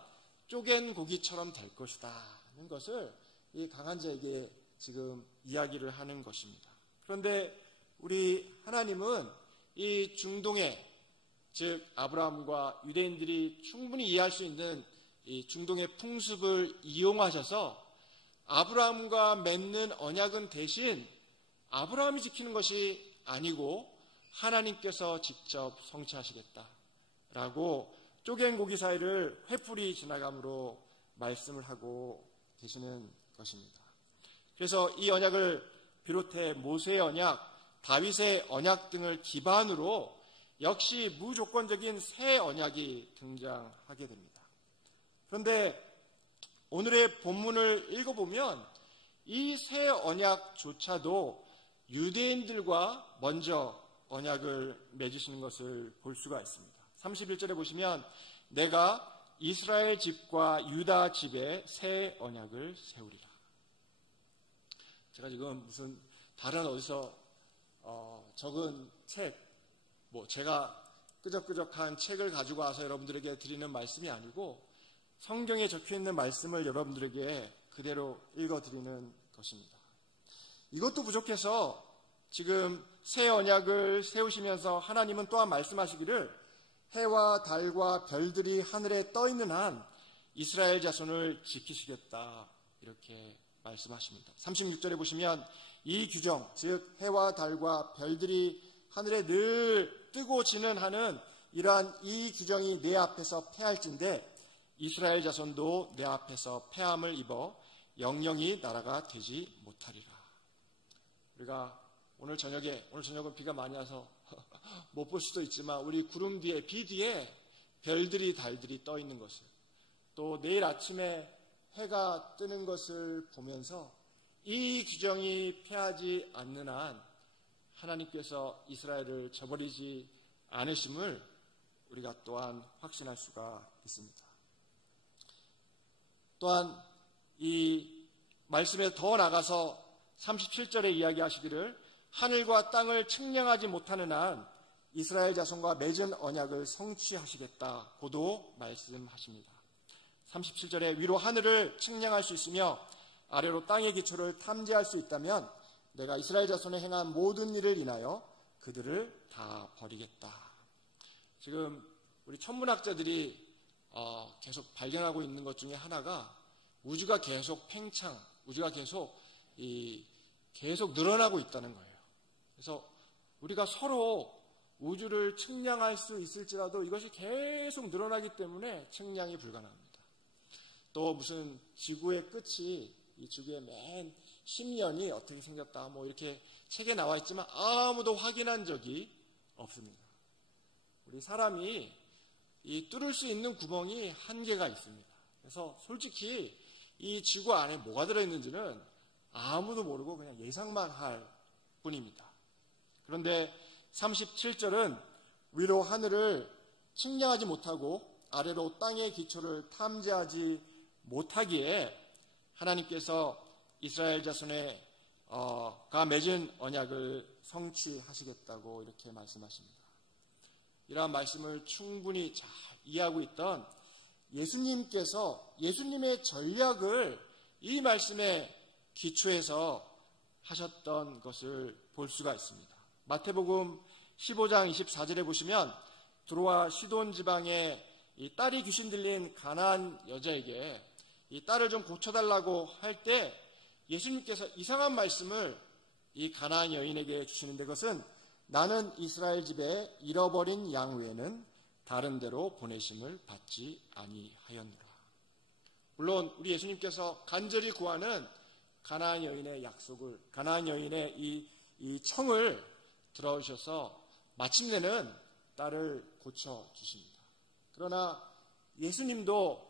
쪼갠 고기처럼 될 것이다 하는 것을 이 강한 자에게 지금 이야기를 하는 것입니다. 그런데 우리 하나님은 이 중동의, 즉 아브라함과 유대인들이 충분히 이해할 수 있는 이 중동의 풍습을 이용하셔서 아브라함과 맺는 언약은 대신 아브라함이 지키는 것이 아니고 하나님께서 직접 성취하시겠다라고 쪼갠 고기 사이를 횃불이 지나감으로 말씀을 하고 계시는 것입니다. 그래서 이 언약을 비롯해 모세의 언약, 다윗의 언약 등을 기반으로 역시 무조건적인 새 언약이 등장하게 됩니다. 그런데 오늘의 본문을 읽어보면 이 새 언약조차도 유대인들과 먼저 언약을 맺으시는 것을 볼 수가 있습니다. 31절에 보시면 내가 이스라엘 집과 유다 집에 새 언약을 세우리라. 제가 지금 무슨 다른 어디서 적은 책, 제가 끄적끄적한 책을 가지고 와서 여러분들에게 드리는 말씀이 아니고 성경에 적혀있는 말씀을 여러분들에게 그대로 읽어드리는 것입니다. 이것도 부족해서 지금 새 언약을 세우시면서 하나님은 또한 말씀하시기를 해와 달과 별들이 하늘에 떠있는 한 이스라엘 자손을 지키시겠다 이렇게 말씀하십니다. 36절에 보시면 이 규정, 즉 해와 달과 별들이 하늘에 늘 뜨고 지는 한은 이러한 이 규정이 내 앞에서 패할진대 이스라엘 자손도 내 앞에서 패함을 입어 영영이 나라가 되지 못하리라. 우리가 오늘 저녁은 비가 많이 와서 못 볼 수도 있지만 우리 구름 뒤에, 비 뒤에 별들이 달들이 떠 있는 것을, 또 내일 아침에 해가 뜨는 것을 보면서 이 규정이 패하지 않는 한 하나님께서 이스라엘을 저버리지 않으심을 우리가 또한 확신할 수가 있습니다. 또한 이 말씀에 더 나가서 37절에 이야기하시기를 하늘과 땅을 측량하지 못하는 한 이스라엘 자손과 맺은 언약을 성취하시겠다고도 말씀하십니다. 37절에 위로 하늘을 측량할 수 있으며 아래로 땅의 기초를 탐지할 수 있다면 내가 이스라엘 자손에 행한 모든 일을 인하여 그들을 다 버리겠다. 지금 우리 천문학자들이 계속 발견하고 있는 것 중에 하나가 우주가 계속 우주가 계속 늘어나고 있다는 거예요. 그래서 우리가 서로 우주를 측량할 수 있을지라도 이것이 계속 늘어나기 때문에 측량이 불가능합니다. 또 무슨 지구의 끝이, 이 지구의 맨 10년이 어떻게 생겼다 이렇게 책에 나와 있지만 아무도 확인한 적이 없습니다. 우리 사람이 이 뚫을 수 있는 구멍이 한계가 있습니다. 그래서 솔직히 이 지구 안에 뭐가 들어있는지는 아무도 모르고 그냥 예상만 할 뿐입니다. 그런데 37절은 위로 하늘을 측량하지 못하고 아래로 땅의 기초를 탐지하지 못하기에 하나님께서 이스라엘 자손의 가 맺은 언약을 성취하시겠다고 이렇게 말씀하십니다. 이러한 말씀을 충분히 잘 이해하고 있던 예수님께서 예수님의 전략을 이 말씀에 기초해서 하셨던 것을 볼 수가 있습니다. 마태복음 15장 24절에 보시면 두로와 시돈 지방에 이 딸이 귀신 들린 가나안 여자에게 이 딸을 좀 고쳐달라고 할 때 예수님께서 이상한 말씀을 이 가나안 여인에게 주시는데, 그것은 나는 이스라엘 집에 잃어버린 양 외에는 다른 데로 보내심을 받지 아니하였노라. 물론 우리 예수님께서 간절히 구하는 가나안 여인의 약속을, 가나안 여인의 이 청을 들어오셔서 마침내는 딸을 고쳐주십니다. 그러나 예수님도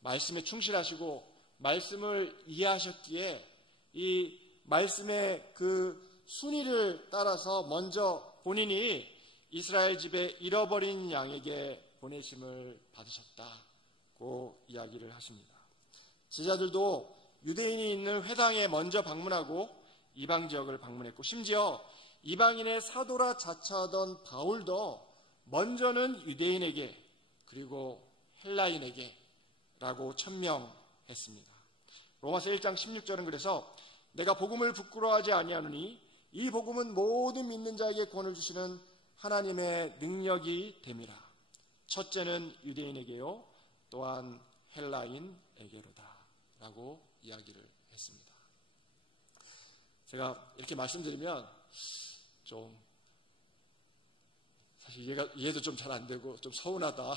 말씀에 충실하시고 말씀을 이해하셨기에 이 말씀의 그 순위를 따라서 먼저 본인이 이스라엘 집에 잃어버린 양에게 보내심을 받으셨다고 이야기를 하십니다. 제자들도 유대인이 있는 회당에 먼저 방문하고 이방 지역을 방문했고, 심지어 이방인의 사도라 자처하던 바울도 먼저는 유대인에게 그리고 헬라인에게 라고 천명했습니다. 로마서 1장 16절은 그래서 내가 복음을 부끄러워하지 아니하노니 이 복음은 모든 믿는 자에게 구원을 주시는 하나님의 능력이 됨이라. 첫째는 유대인에게요 또한 헬라인에게로다 라고 이야기를 했습니다. 제가 이렇게 말씀드리면 좀 사실 이해도 좀 잘 안 되고 좀 서운하다.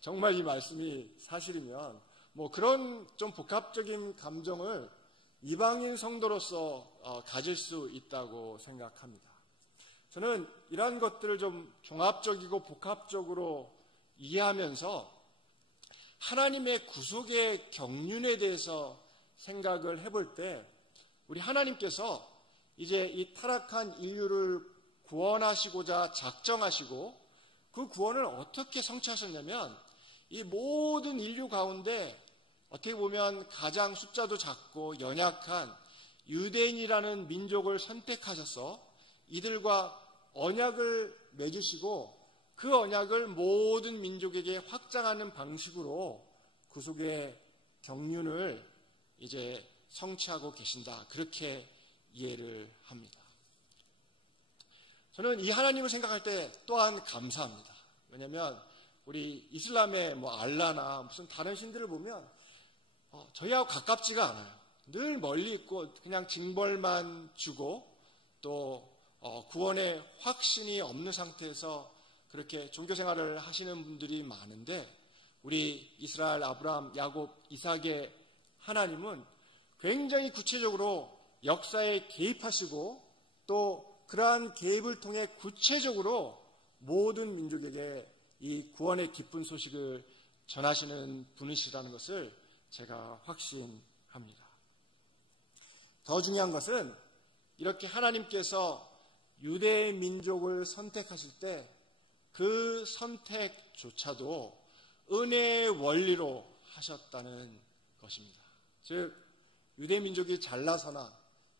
정말 이 말씀이 사실이면 뭐 그런 좀 복합적인 감정을 이방인 성도로서 가질 수 있다고 생각합니다. 저는 이러한 것들을 좀 종합적이고 복합적으로 이해하면서 하나님의 구속의 경륜에 대해서 생각을 해볼 때, 우리 하나님께서 이제 이 타락한 인류를 구원하시고자 작정하시고 그 구원을 어떻게 성취하셨냐면, 이 모든 인류 가운데 어떻게 보면 가장 숫자도 작고 연약한 유대인이라는 민족을 선택하셔서 이들과 언약을 맺으시고 그 언약을 모든 민족에게 확장하는 방식으로 구속의 경륜을 이제 성취하고 계신다. 그렇게 이해를 합니다. 저는 이 하나님을 생각할 때 또한 감사합니다. 왜냐하면 우리 이슬람의 뭐 알라나 무슨 다른 신들을 보면 저희하고 가깝지가 않아요. 늘 멀리 있고 그냥 징벌만 주고 또 구원의 확신이 없는 상태에서 그렇게 종교 생활을 하시는 분들이 많은데, 우리 이스라엘, 아브라함, 야곱, 이삭의 하나님은 굉장히 구체적으로 역사에 개입하시고 또 그러한 개입을 통해 구체적으로 모든 민족에게 이 구원의 기쁜 소식을 전하시는 분이시라는 것을 제가 확신합니다. 더 중요한 것은 이렇게 하나님께서 유대 민족을 선택하실 때 그 선택조차도 은혜의 원리로 하셨다는 것입니다. 즉 유대 민족이 잘나서나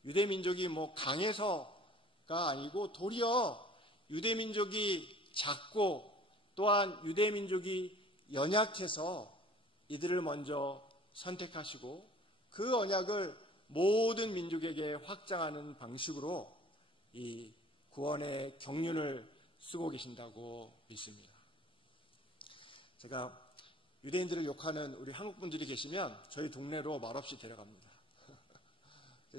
유대 민족이 뭐 강해서가 아니고 도리어 유대 민족이 작고 또한 유대 민족이 연약해서 이들을 먼저 선택하시고 그 언약을 모든 민족에게 확장하는 방식으로 이 구원의 경륜을 쓰고 계신다고 믿습니다. 제가 유대인들을 욕하는 우리 한국 분들이 계시면 저희 동네로 말없이 데려갑니다.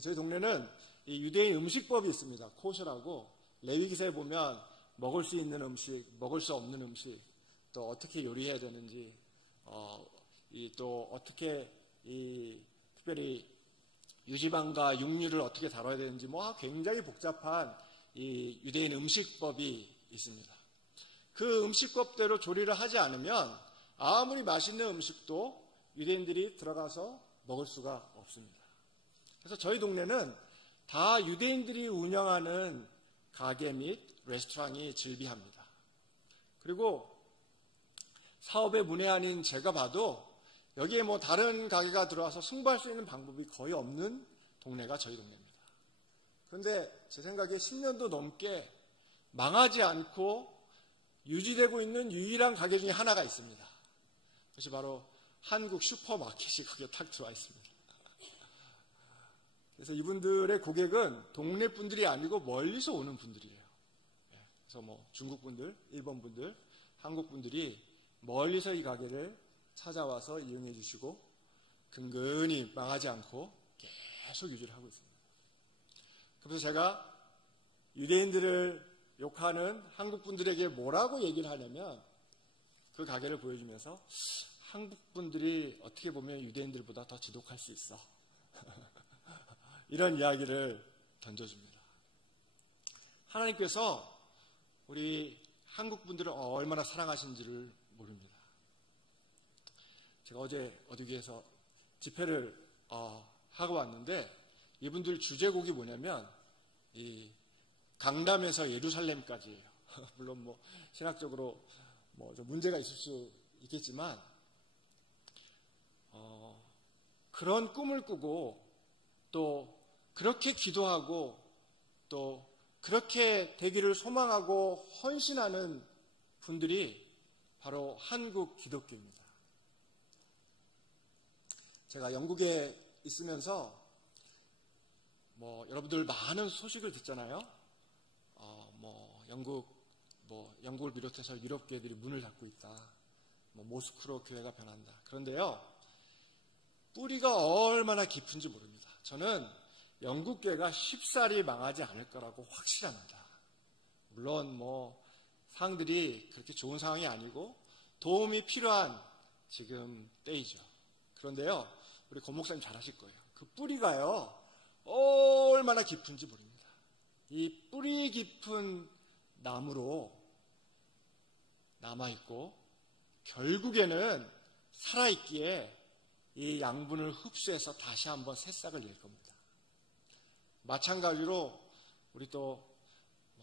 저희 동네는 이 유대인 음식법이 있습니다. 코셔라고 레위기서에 보면 먹을 수 있는 음식, 먹을 수 없는 음식, 또 어떻게 요리해야 되는지, 또 어떻게 특별히 유지방과 육류를 어떻게 다뤄야 되는지 굉장히 복잡한 이 유대인 음식법이 있습니다. 그 음식법대로 조리를 하지 않으면 아무리 맛있는 음식도 유대인들이 들어가서 먹을 수가 없습니다. 그래서 저희 동네는 다 유대인들이 운영하는 가게 및 레스토랑이 즐비합니다. 그리고 사업의 문외한인 제가 봐도 여기에 다른 가게가 들어와서 승부할 수 있는 방법이 거의 없는 동네가 저희 동네입니다. 그런데 제 생각에 10년도 넘게 망하지 않고 유지되고 있는 유일한 가게 중에 하나가 있습니다. 그것이 바로 한국 슈퍼마켓이 거기에 탁 들어와 있습니다. 그래서 이분들의 고객은 동네 분들이 아니고 멀리서 오는 분들이에요. 그래서 뭐 중국 분들, 일본 분들, 한국 분들이 멀리서 이 가게를 찾아와서 이용해 주시고 근근히 망하지 않고 계속 유지를 하고 있습니다. 그래서 제가 유대인들을 욕하는 한국 분들에게 뭐라고 얘기를 하냐면 그 가게를 보여주면서 한국 분들이 어떻게 보면 유대인들보다 더 지독할 수 있어. 이런 이야기를 던져줍니다. 하나님께서 우리 한국 분들을 얼마나 사랑하신지를 모릅니다. 제가 어제 어디에서 집회를 하고 왔는데 이분들 주제곡이 뭐냐면 이 강남에서 예루살렘까지예요. 물론 뭐 신학적으로 뭐 좀 문제가 있을 수 있겠지만 그런 꿈을 꾸고 또 그렇게 기도하고 또 그렇게 되기를 소망하고 헌신하는 분들이 바로 한국 기독교입니다. 제가 영국에 있으면서 뭐 여러분들 많은 소식을 듣잖아요. 영국을 비롯해서 유럽 교회들이 문을 닫고 있다. 모스크로 교회가 변한다. 그런데요, 뿌리가 얼마나 깊은지 모릅니다. 저는 영국 교회가 쉽사리 망하지 않을 거라고 확실합니다. 물론 상황들이 그렇게 좋은 상황이 아니고 도움이 필요한 지금 때이죠. 그런데요, 우리 권 목사님 잘 아실 거예요. 그 뿌리가요, 얼마나 깊은지 모릅니다. 이 뿌리 깊은 나무로 남아있고 결국에는 살아있기에 이 양분을 흡수해서 다시 한번 새싹을 낼 겁니다. 마찬가지로 우리 또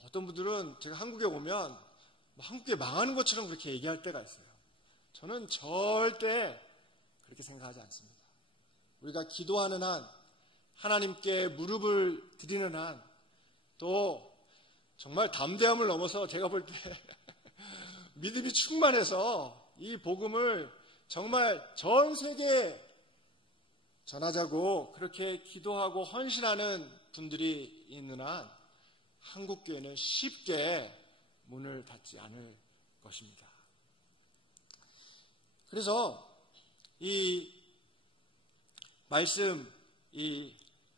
어떤 분들은 제가 한국에 오면 한국에 망하는 것처럼 그렇게 얘기할 때가 있어요. 저는 절대 그렇게 생각하지 않습니다. 우리가 기도하는 한, 하나님께 무릎을 드리는 한, 또 정말 담대함을 넘어서 제가 볼 때 믿음이 충만해서 이 복음을 정말 전 세계에 전하자고 그렇게 기도하고 헌신하는 분들이 있는 한 한국교회는 쉽게 문을 닫지 않을 것입니다. 그래서 이 말씀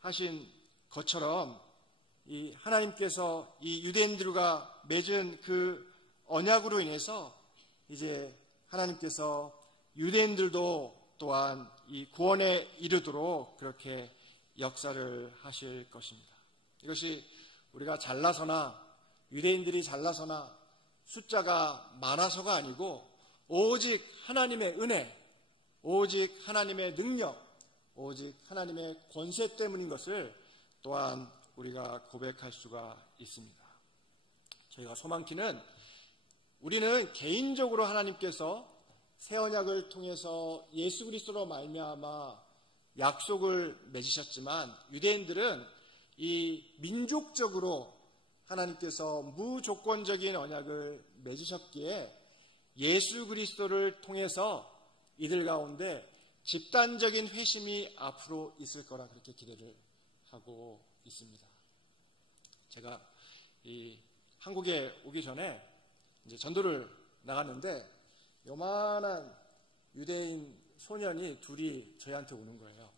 하신 것처럼 이 하나님께서 이 유대인들과 맺은 그 언약으로 인해서 이제 하나님께서 유대인들도 또한 이 구원에 이르도록 그렇게 역사를 하실 것입니다. 이것이 우리가 잘나서나 유대인들이 잘나서나 숫자가 많아서가 아니고 오직 하나님의 은혜, 오직 하나님의 능력, 오직 하나님의 권세 때문인 것을 또한 우리가 고백할 수가 있습니다. 저희가 소망키는 우리는 개인적으로 하나님께서 새 언약을 통해서 예수 그리스도로 말미암아 약속을 맺으셨지만 유대인들은 이 민족적으로 하나님께서 무조건적인 언약을 맺으셨기에 예수 그리스도를 통해서 이들 가운데 집단적인 회심이 앞으로 있을 거라 그렇게 기대를 하고 있습니다. 제가 이 한국에 오기 전에 이제 전도를 나갔는데 요만한 유대인 소년이 둘이 저희한테 오는 거예요.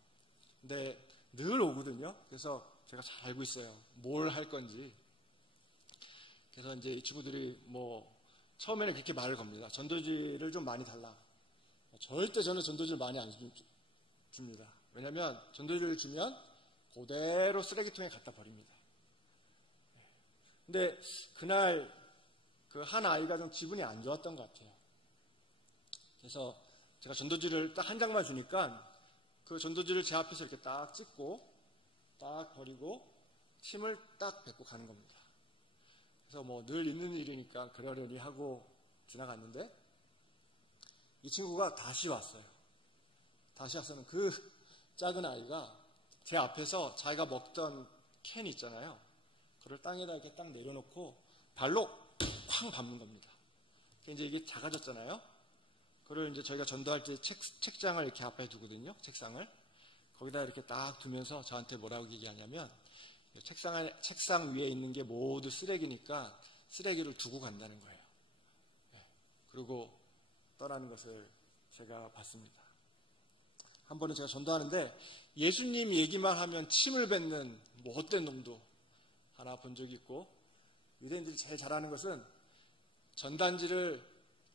근데 늘 오거든요. 그래서 제가 잘 알고 있어요. 뭘 할 건지. 그래서 이제 이 친구들이 처음에는 그렇게 말을 겁니다. 전도지를 좀 많이 달라. 절대 저는 전도지를 많이 안 줍니다. 왜냐하면 전도지를 주면 그대로 쓰레기통에 갖다 버립니다. 근데 그날 그 한 아이가 좀 기분이 안 좋았던 것 같아요. 그래서 제가 전도지를 딱 한 장만 주니까 그 전도지를 제 앞에서 이렇게 딱 찍고 딱 버리고 침을 딱 뱉고 가는 겁니다. 그래서 늘 있는 일이니까 그러려니 하고 지나갔는데 이 친구가 다시 왔어요. 다시 와서는 그 작은 아이가 제 앞에서 자기가 먹던 캔 있잖아요. 그걸 땅에다 이렇게 딱 내려놓고 발로 쾅 밟는 겁니다. 이제 이게 작아졌잖아요. 그걸 이제 저희가 전도할 때 책장을 이렇게 앞에 두거든요. 책상을. 거기다 이렇게 딱 두면서 저한테 뭐라고 얘기하냐면 책상 위에 있는 게 모두 쓰레기니까 쓰레기를 두고 간다는 거예요. 그리고 떠나는 것을 제가 봤습니다. 한 번은 제가 전도하는데 예수님 얘기만 하면 침을 뱉는 헛된 놈도 하나 본 적이 있고, 유대인들이 제일 잘하는 것은 전단지를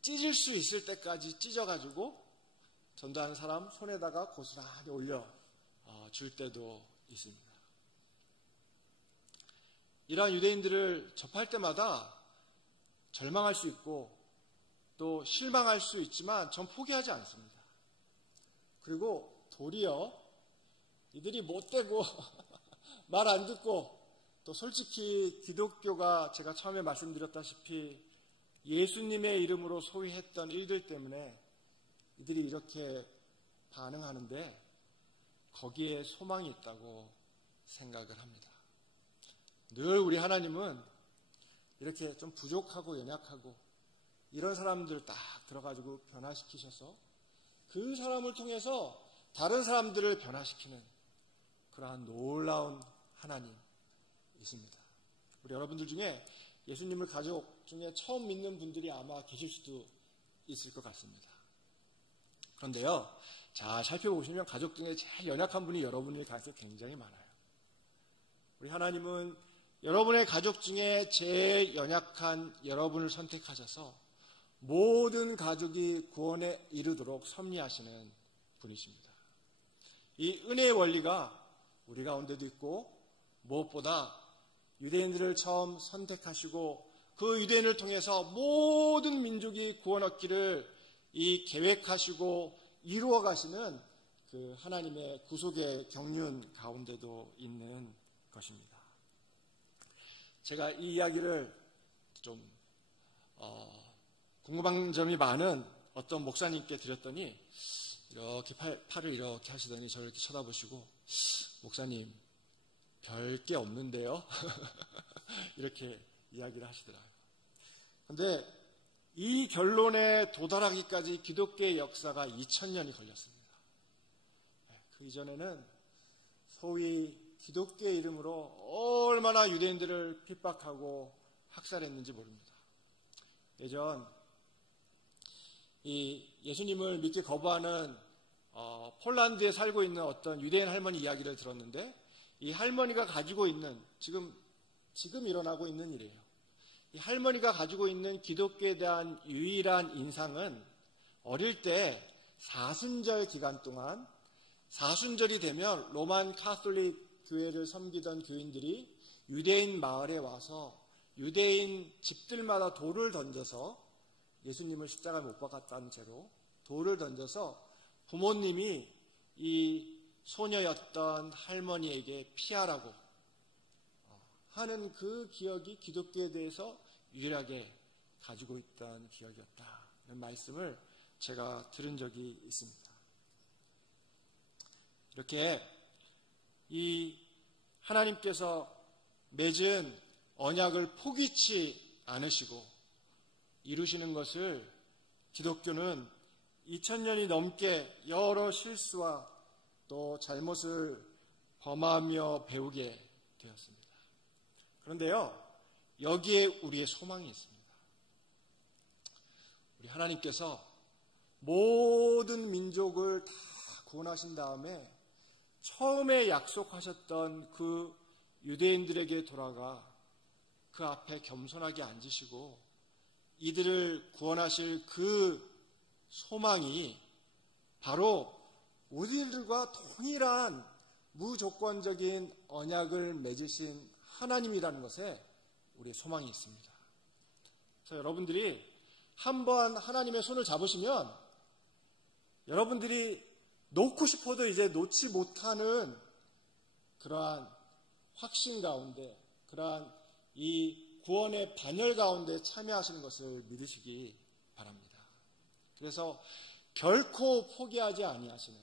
찢을 수 있을 때까지 찢어가지고 전도하는 사람 손에다가 고스란히 올려 줄 때도 있습니다. 이러한 유대인들을 접할 때마다 절망할 수 있고 또 실망할 수 있지만 전 포기하지 않습니다. 그리고 도리어 이들이 못되고 말 안 듣고, 또 솔직히 기독교가 제가 처음에 말씀드렸다시피 예수님의 이름으로 소위 했던 일들 때문에 이들이 이렇게 반응하는데 거기에 소망이 있다고 생각을 합니다. 늘 우리 하나님은 이렇게 좀 부족하고 연약하고 이런 사람들 딱 들어가지고 변화시키셔서 그 사람을 통해서 다른 사람들을 변화시키는 그러한 놀라운 하나님이십니다. 우리 여러분들 중에 예수님을 가족 중에 처음 믿는 분들이 아마 계실 수도 있을 것 같습니다. 그런데요, 잘 살펴보시면 가족 중에 제일 연약한 분이 여러분일 가능성이 굉장히 많아요. 우리 하나님은 여러분의 가족 중에 제일 연약한 여러분을 선택하셔서 모든 가족이 구원에 이르도록 섭리하시는 분이십니다. 이 은혜의 원리가 우리 가운데도 있고, 무엇보다 유대인들을 처음 선택하시고 그 유대인을 통해서 모든 민족이 구원 얻기를 이 계획하시고 이루어 가시는 그 하나님의 구속의 경륜 가운데도 있는 것입니다. 제가 이 이야기를 좀 궁금한 점이 많은 어떤 목사님께 드렸더니 이렇게 팔을 이렇게 하시더니 저를 이렇게 쳐다보시고, 목사님 별 게 없는데요? 이렇게 이야기를 하시더라고요. 그런데 이 결론에 도달하기까지 기독교의 역사가 2000년이 걸렸습니다. 그 이전에는 소위 기독교의 이름으로 얼마나 유대인들을 핍박하고 학살했는지 모릅니다. 예전 이 예수님을 믿기 거부하는 폴란드에 살고 있는 어떤 유대인 할머니 이야기를 들었는데, 이 할머니가 가지고 있는 지금 일어나고 있는 일이에요. 이 할머니가 가지고 있는 기독교에 대한 유일한 인상은 어릴 때 사순절 기간 동안, 사순절이 되면 로만 카톨릭 교회를 섬기던 교인들이 유대인 마을에 와서 유대인 집들마다 돌을 던져서, 예수님을 십자가에 못 박았다는 죄로 돌을 던져서 부모님이 이 소녀였던 할머니에게 피하라고 하는 그 기억이 기독교에 대해서 유일하게 가지고 있던 기억이었다는 말씀을 제가 들은 적이 있습니다. 이렇게 이 하나님께서 맺은 언약을 포기치 않으시고 이루시는 것을 기독교는 2000년이 넘게 여러 실수와 또 잘못을 범하며 배우게 되었습니다. 그런데요, 여기에 우리의 소망이 있습니다. 우리 하나님께서 모든 민족을 다 구원하신 다음에 처음에 약속하셨던 그 유대인들에게 돌아가 그 앞에 겸손하게 앉으시고 이들을 구원하실 그 소망이 바로 우리들과 동일한 무조건적인 언약을 맺으신 하나님이라는 것에 우리의 소망이 있습니다. 그래서 여러분들이 한번 하나님의 손을 잡으시면 여러분들이 놓고 싶어도 이제 놓지 못하는 그러한 확신 가운데, 그러한 이 구원의 반열 가운데 참여하시는 것을 믿으시기 바랍니다. 그래서 결코 포기하지 아니하시는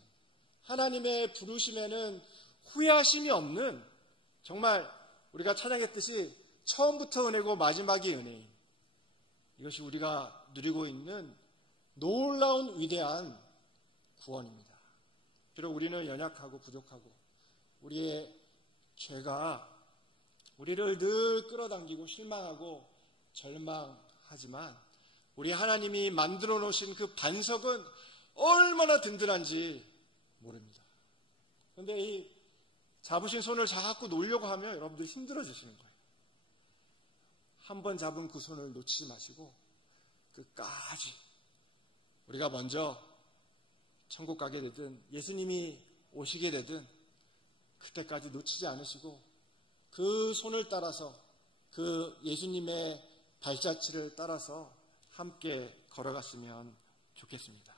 하나님의 부르심에는 후회하심이 없는, 정말 우리가 찬양했듯이 처음부터 은혜고 마지막이 은혜인, 이것이 우리가 누리고 있는 놀라운 위대한 구원입니다. 비록 우리는 연약하고 부족하고 우리의 죄가 우리를 늘 끌어당기고 실망하고 절망하지만 우리 하나님이 만들어 놓으신 그 반석은 얼마나 든든한지 모릅니다. 그런데 이 잡으신 손을 자꾸 놓으려고 하면 여러분들이 힘들어지시는 거예요. 한 번 잡은 그 손을 놓치지 마시고 끝까지 우리가 먼저 천국 가게 되든 예수님이 오시게 되든 그때까지 놓치지 않으시고 그 손을 따라서 그 예수님의 발자취를 따라서 함께 걸어갔으면 좋겠습니다.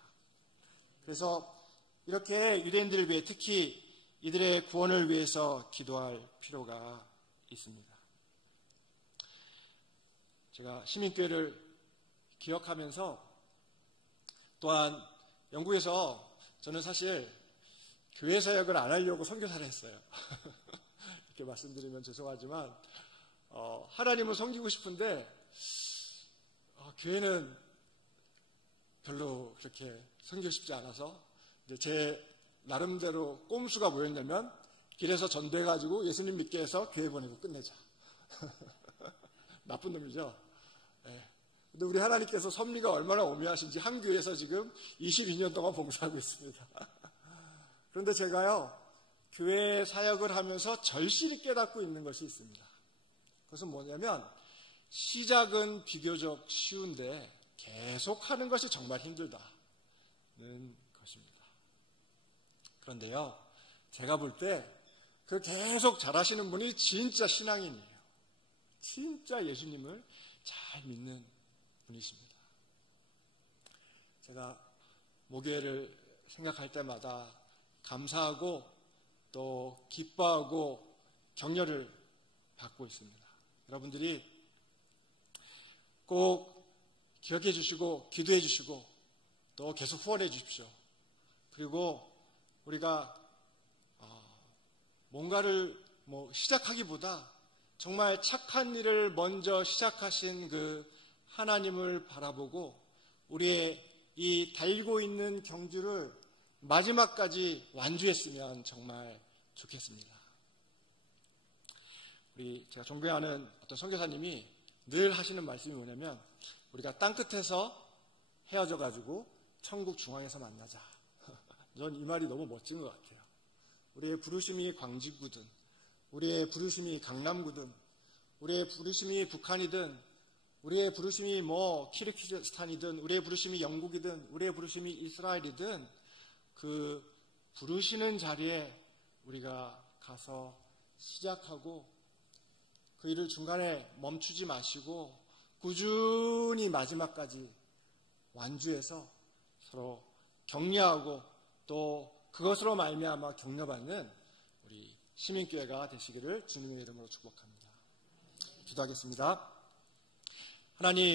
그래서 이렇게 유대인들을 위해 특히 이들의 구원을 위해서 기도할 필요가 있습니다. 제가 시민교회를 기억하면서 또한 영국에서 저는 사실 교회 사역을 안 하려고 선교사를 했어요. 이렇게 말씀드리면 죄송하지만 하나님을 섬기고 싶은데 교회는 별로 그렇게 섬기고 싶지 않아서 이제 제 나름대로 꼼수가 뭐였냐면 길에서 전도해가지고 예수님 믿게 해서 교회 보내고 끝내자. 나쁜 놈이죠. 네. 근데 우리 하나님께서 섭리가 얼마나 오묘하신지 한 교회에서 지금 22년 동안 봉사하고 있습니다. 그런데 제가요 교회 사역을 하면서 절실히 깨닫고 있는 것이 있습니다. 그것은 뭐냐면 시작은 비교적 쉬운데 계속하는 것이 정말 힘들다는 것입니다. 그런데요 제가 볼 때 그 계속 잘하시는 분이 진짜 신앙인이에요. 진짜 예수님을 잘 믿는 분이십니다. 제가 목요일을 생각할 때마다 감사하고 또 기뻐하고 격려를 받고 있습니다. 여러분들이 꼭 기억해 주시고 기도해 주시고 또 계속 후원해 주십시오. 그리고 우리가 뭔가를 시작하기보다 정말 착한 일을 먼저 시작하신 그 하나님을 바라보고 우리의 이 달고 있는 경주를 마지막까지 완주했으면 정말 좋겠습니다. 제가 존경하는 어떤 선교사님이 늘 하시는 말씀이 뭐냐면 우리가 땅끝에서 헤어져가지고 천국 중앙에서 만나자. 전 이 말이 너무 멋진 것 같아요. 우리의 부르심이 광진구든 우리의 부르심이 강남구든 우리의 부르심이 북한이든 우리의 부르심이 키르기스탄이든 우리의 부르심이 영국이든 우리의 부르심이 이스라엘이든 그 부르시는 자리에 우리가 가서 시작하고 그 일을 중간에 멈추지 마시고 꾸준히 마지막까지 완주해서 서로 격려하고 또 그것으로 말미암아 격려받는 우리 시민교회가 되시기를 주님의 이름으로 축복합니다. 기도하겠습니다. 하나님